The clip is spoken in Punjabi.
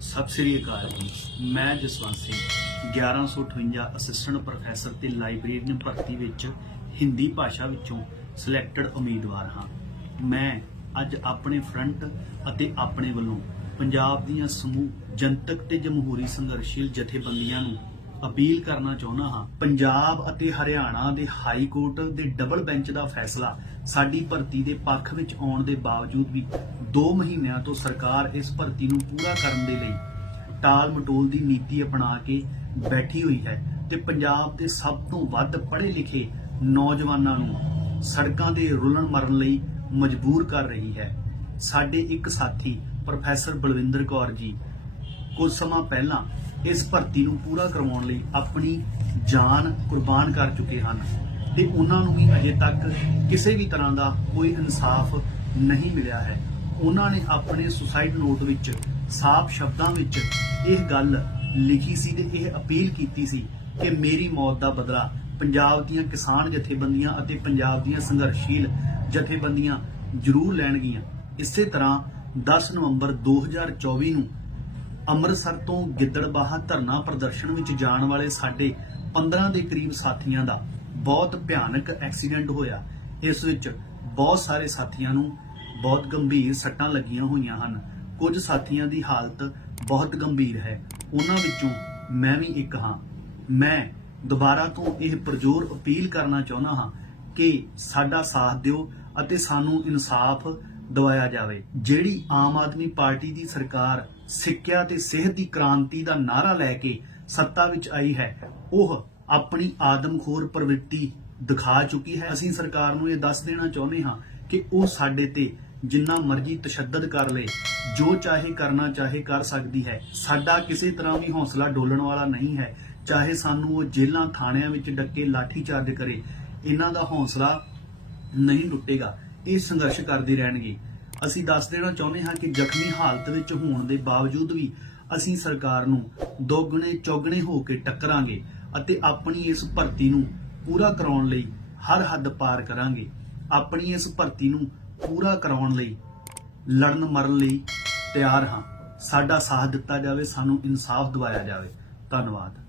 ਸਤਿ ਸ੍ਰੀ ਅਕਾਲ ਜੀ। ਮੈਂ ਜਸਵੰਤ ਸਿੰਘ 1158 ਅਸਿਸਟੈਂਟ ਪ੍ਰੋਫੈਸਰ ਤੇ ਲਾਇਬ੍ਰੇਰੀਅਨ ਭਰਤੀ ਵਿੱਚ ਹਿੰਦੀ ਭਾਸ਼ਾ ਵਿੱਚੋਂ ਸਿਲੈਕਟਡ ਉਮੀਦਵਾਰ ਹਾਂ। ਮੈਂ ਅੱਜ ਆਪਣੇ ਫਰੰਟ ਅਤੇ ਆਪਣੇ ਵੱਲੋਂ ਪੰਜਾਬ ਦੀਆਂ ਸਮੂਹ ਜਨਤਕ ਤੇ ਜਮਹੂਰੀ ਸੰਘਰਸ਼ੀਲ ਜਥੇਬੰਦੀਆਂ ਨੂੰ ਅਪੀਲ ਕਰਨਾ ਚਾਹੁੰਦਾ ਹਾਂ, ਪੰਜਾਬ ਅਤੇ ਹਰਿਆਣਾ ਦੇ ਹਾਈ ਕੋਰਟ ਦੇ ਡਬਲ ਬੈਂਚ ਦਾ ਫੈਸਲਾ ਸਾਡੀ ਭਰਤੀ ਦੇ ਪੱਖ ਵਿੱਚ ਆਉਣ ਦੇ ਬਾਵਜੂਦ ਵੀ 2 ਮਹੀਨਿਆਂ ਤੋਂ ਸਰਕਾਰ ਇਸ ਭਰਤੀ ਨੂੰ ਪੂਰਾ ਕਰਨ ਦੇ ਲਈ ਟਾਲ ਮਟੋਲ ਦੀ ਨੀਤੀ ਅਪਣਾ ਕੇ ਬੈਠੀ ਹੋਈ ਹੈ ਤੇ ਪੰਜਾਬ ਦੇ ਸਭ ਤੋਂ ਵੱਧ ਪੜ੍ਹੇ ਲਿਖੇ ਨੌਜਵਾਨਾਂ ਨੂੰ ਸੜਕਾਂ ਦੇ ਰੁਲਣ ਮਰਨ ਲਈ ਮਜਬੂਰ ਕਰ ਰਹੀ ਹੈ। ਸਾਡੇ ਇੱਕ ਸਾਥੀ ਪ੍ਰੋਫੈਸਰ ਬਲਵਿੰਦਰ ਕੌਰ ਜੀ, ਕੁਝ ਸਮਾਂ ਪਹਿਲਾਂ ਇਸ ਭਰਤੀ ਨੂੰ ਪੂਰਾ ਕਰਵਾਉਣ ਲਈ ਆਪਣੀ ਜਾਨ ਕੁਰਬਾਨ ਕਰ ਚੁੱਕੇ ਹਨ ਤੇ ਉਹਨਾਂ ਨੂੰ ਵੀ ਅਜੇ ਤੱਕ ਕਿਸੇ ਵੀ ਤਰ੍ਹਾਂ ਦਾ ਕੋਈ ਇਨਸਾਫ ਨਹੀਂ ਮਿਲਿਆ ਹੈ। ਉਹਨਾਂ ਨੇ ਆਪਣੇ ਸੁਸਾਈਡ ਨੋਟ ਵਿੱਚ ਸਾਫ਼ ਸ਼ਬਦਾਂ ਵਿੱਚ ਇਹ ਗੱਲ ਲਿਖੀ ਸੀ ਤੇ ਇਹ ਅਪੀਲ ਕੀਤੀ ਸੀ ਕਿ ਮੇਰੀ ਮੌਤ ਦਾ ਬਦਲਾ ਪੰਜਾਬ ਦੀਆਂ ਕਿਸਾਨ ਜਥੇਬੰਦੀਆਂ ਅਤੇ ਪੰਜਾਬ ਦੀਆਂ ਸੰਘਰਸ਼ੀਲ ਜਥੇਬੰਦੀਆਂ ਜ਼ਰੂਰ ਲੈਣਗੀਆਂ। ਇਸੇ ਤਰ੍ਹਾਂ 10 ਨਵੰਬਰ 2024 ਨੂੰ ਅੰਮ੍ਰਿਤਸਰ ਤੋਂ ਗਿੱਦੜਬਾਹਾ ਧਰਨਾ ਪ੍ਰਦਰਸ਼ਨ ਵਿੱਚ ਜਾਣ ਵਾਲੇ ਸਾਡੇ 15 ਦੇ ਕਰੀਬ ਸਾਥੀਆਂ ਦਾ ਬਹੁਤ ਭਿਆਨਕ ਐਕਸੀਡੈਂਟ ਹੋਇਆ। ਇਸ ਵਿੱਚ ਬਹੁਤ ਸਾਰੇ ਸਾਥੀਆਂ ਨੂੰ ਬਹੁਤ ਗੰਭੀਰ ਸੱਟਾਂ ਲੱਗੀਆਂ ਹੋਈਆਂ ਹਨ। ਕੁਝ ਸਾਥੀਆਂ ਦੀ ਹਾਲਤ ਬਹੁਤ ਗੰਭੀਰ ਹੈ। ਉਹਨਾਂ ਵਿੱਚੋਂ ਮੈਂ ਵੀ ਇੱਕ ਹਾਂ। ਮੈਂ ਦੁਬਾਰਾ ਤੋਂ ਇਹ ਪ੍ਰਜੋਰ ਅਪੀਲ ਕਰਨਾ ਚਾਹੁੰਦਾ ਹਾਂ ਕਿ ਸਾਡਾ ਸਾਥ ਦਿਓ ਅਤੇ ਸਾਨੂੰ ਇਨਸਾਫ ਦਵਾਇਆ ਜਾਵੇ। ਜਿਹੜੀ ਆਮ ਆਦਮੀ ਪਾਰਟੀ ਦੀ ਸਰਕਾਰ ਸਿੱਖਿਆ ਤੇ ਸਿਹਤ ਦੀ ਕ੍ਰਾਂਤੀ ਦਾ ਨਾਰਾ ਲੈ ਕੇ ਸੱਤਾ ਵਿੱਚ ਆਈ ਹੈ, ਉਹ ਆਪਣੀ ਆਦਮਖੋਰ ਪ੍ਰਵਿਰਤੀ ਦਿਖਾ ਚੁੱਕੀ ਹੈ। ਅਸੀਂ ਸਰਕਾਰ ਨੂੰ ਇਹ ਦੱਸ ਦੇਣਾ ਚਾਹੁੰਦੇ ਹਾਂ ਕਿ ਉਹ ਸਾਡੇ ਤੇ ਜਿੰਨਾ ਮਰਜ਼ੀ ਤਸ਼ੱਦਦ ਕਰ ਲੇ, ਜੋ ਚਾਹੇ ਕਰਨਾ ਚਾਹੇ ਕਰ ਸਕਦੀ ਹੈ। ਸਾਡਾ ਕਿਸੇ ਤਰ੍ਹਾਂ ਵੀ ਹੌਸਲਾ ਡੋਲਣ ਵਾਲਾ ਨਹੀਂ ਹੈ। ਚਾਹੇ ਸਾਨੂੰ ਉਹ ਜੇਲ੍ਹਾਂ ਥਾਣਿਆਂ ਵਿੱਚ ਡੱਕੇ ਲਾਠੀ ਚਾਰਜ ਕਰੇ, ਇਹਨਾਂ ਦਾ ਹੌਸਲਾ ਨਹੀਂ ਟੁੱਟੇਗਾ ਇਹ ਸੰਘਰਸ਼ ਕਰਦੇ ਰਹਿਣਗੇ। ਅਸੀਂ ਦੱਸ ਦੇਣਾ ਚਾਹੁੰਦੇ ਹਾਂ ਕਿ ਜ਼ਖਮੀ ਹਾਲਤ ਵਿੱਚ ਹੋਣ ਦੇ ਬਾਵਜੂਦ ਵੀ ਅਸੀਂ ਸਰਕਾਰ ਨੂੰ ਦੋਗਣੇ ਚੌਗਣੇ ਹੋ ਕੇ ਟੱਕਰਾਂਗੇ ਅਤੇ ਆਪਣੀ ਇਸ ਭਰਤੀ ਨੂੰ ਪੂਰਾ ਕਰਾਉਣ ਲਈ ਹਰ ਹੱਦ ਪਾਰ ਕਰਾਂਗੇ। ਆਪਣੀ ਇਸ ਭਰਤੀ ਨੂੰ ਪੂਰਾ ਕਰਾਉਣ ਲਈ ਲੜਨ ਮਰਨ ਲਈ ਤਿਆਰ ਹਾਂ। ਸਾਡਾ ਸਾਥ ਦਿੱਤਾ ਜਾਵੇ, ਸਾਨੂੰ ਇਨਸਾਫ ਦਿਵਾਇਆ ਜਾਵੇ। ਧੰਨਵਾਦ।